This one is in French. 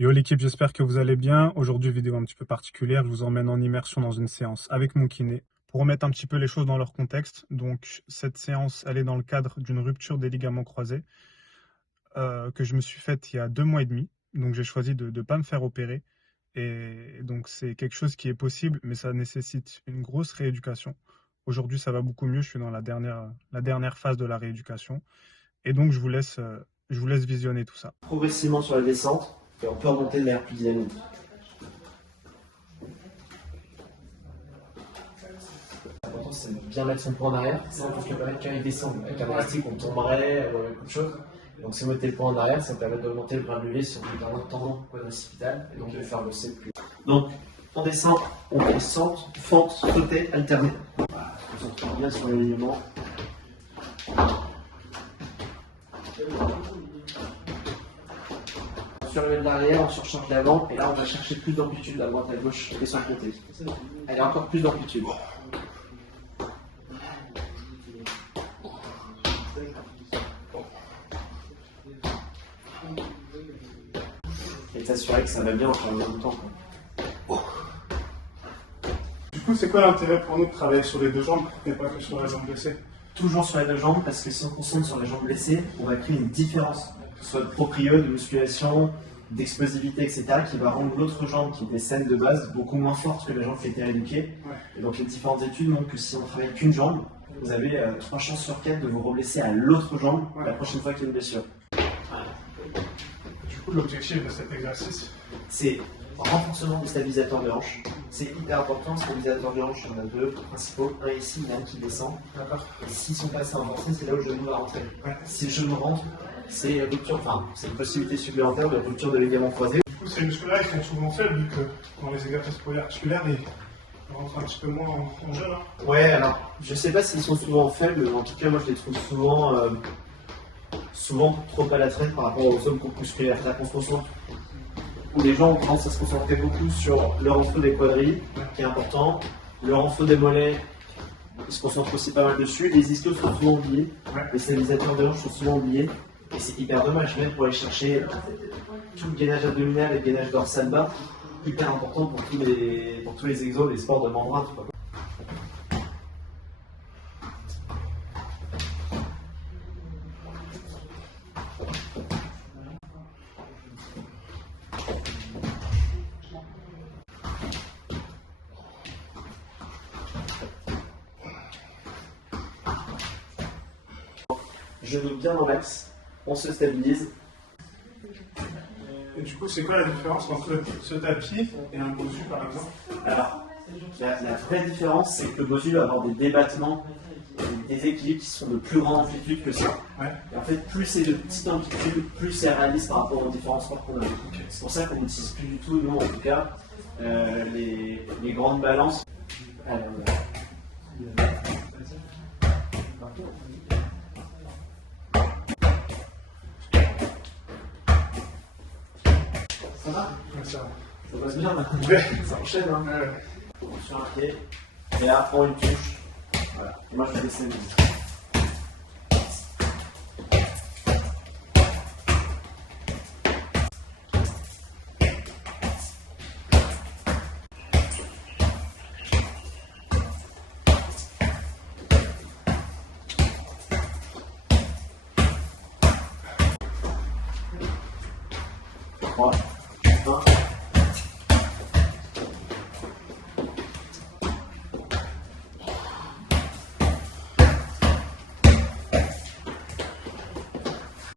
Yo l'équipe, j'espère que vous allez bien. Aujourd'hui, vidéo un petit peu particulière, je vous emmène en immersion dans une séance avec mon kiné. Pour remettre un petit peu les choses dans leur contexte, donc cette séance, elle est dans le cadre d'une rupture des ligaments croisés que je me suis faite il y a 2 mois et demi. Donc j'ai choisi de ne pas me faire opérer. Et donc c'est quelque chose qui est possible, mais ça nécessite une grosse rééducation. Aujourd'hui, ça va beaucoup mieux, je suis dans la dernière phase de la rééducation. Et donc je vous laisse visionner tout ça. Progressivement sur la descente et on peut remonter de manière plus dynamique. L'important c'est de bien mettre son poids en arrière, ça parce que quand il descend avec un élastique on tomberait, beaucoup de choses. Donc si vous mettez le poids en arrière, ça permet d'augmenter le bras de levier sur le tendon quadricipital et donc de faire bosser plus. Donc on descend, fente, sauter, alterner. Voilà, on se concentre bien sur l'alignement. Sur le de l'arrière, on surcharge l'avant, et là on va chercher plus d'amplitude à droite à gauche et sans compter. Allez, encore plus d'amplitude. Et t'assurer que ça va bien en faire même temps. Du coup, c'est quoi l'intérêt pour nous de travailler sur les deux jambes et pas que sur la jambe blessée? Toujours sur les deux jambes, parce que si on concentre sur les jambes blessées, on va créer une différence, que ce soit de proprio, de musculation, d'explosivité, etc., qui va rendre l'autre jambe, qui était saine de base, beaucoup moins forte que la jambe qui a été rééduquée. Et donc les différentes études montrent que si on travaille qu'une jambe, vous avez 3 chances sur 4 de vous reblesser à l'autre jambe la prochaine fois qu'il y a une blessure. Du coup, l'objectif de cet exercice, C'est renforcement du stabilisateur de hanche. C'est hyper important, le stabilisateur de hanche, il y en a deux principaux. Un ici, il y en a un qui descend. Et s'ils sont pas assez renforcés, c'est là où le genou va rentrer. Si le genou rentre, c'est rupture, enfin, c'est une possibilité supplémentaire de rupture de ligament croisé. du coup, ces muscles-là, ils sont souvent faibles vu que dans les exercices polyarticulaires, ils rentrent un petit peu moins en jeu. Hein. Ouais, alors, je sais pas s'ils sont souvent faibles, mais en tout cas, moi je les trouve souvent trop à la traîne par rapport aux zones musculaires. C'est-à-dire qu'on se concentre, où les gens ont tendance à se concentrer beaucoup sur le renfort des quadrilles, qui est important, le renfort des mollets, ils se concentrent aussi pas mal dessus, les ischios sont souvent oubliés, les stabilisateurs de hanche sont souvent oubliés, et c'est hyper dommage, même pour aller chercher tout le gainage abdominal et le gainage dorsal bas, hyper important pour tous les exos, les sports de membrane. Genou bien dans l'axe, on se stabilise. Et du coup, c'est quoi la différence entre ce tapis et un Bosu, par exemple? Alors, la vraie différence, c'est que le Bosu va avoir des débattements, des équilibres qui sont de plus grande amplitude que ça. Et en fait, plus c'est de petite amplitude, plus c'est réaliste par rapport aux différents sports qu'on a. C'est pour ça qu'on n'utilise plus du tout, nous en tout cas, les grandes balances. Ça va? Ça passe bien, ça enchaîne. Hein. Sur un pied, et là, prends une touche. Voilà, et moi je vais laisser le vis. Voilà.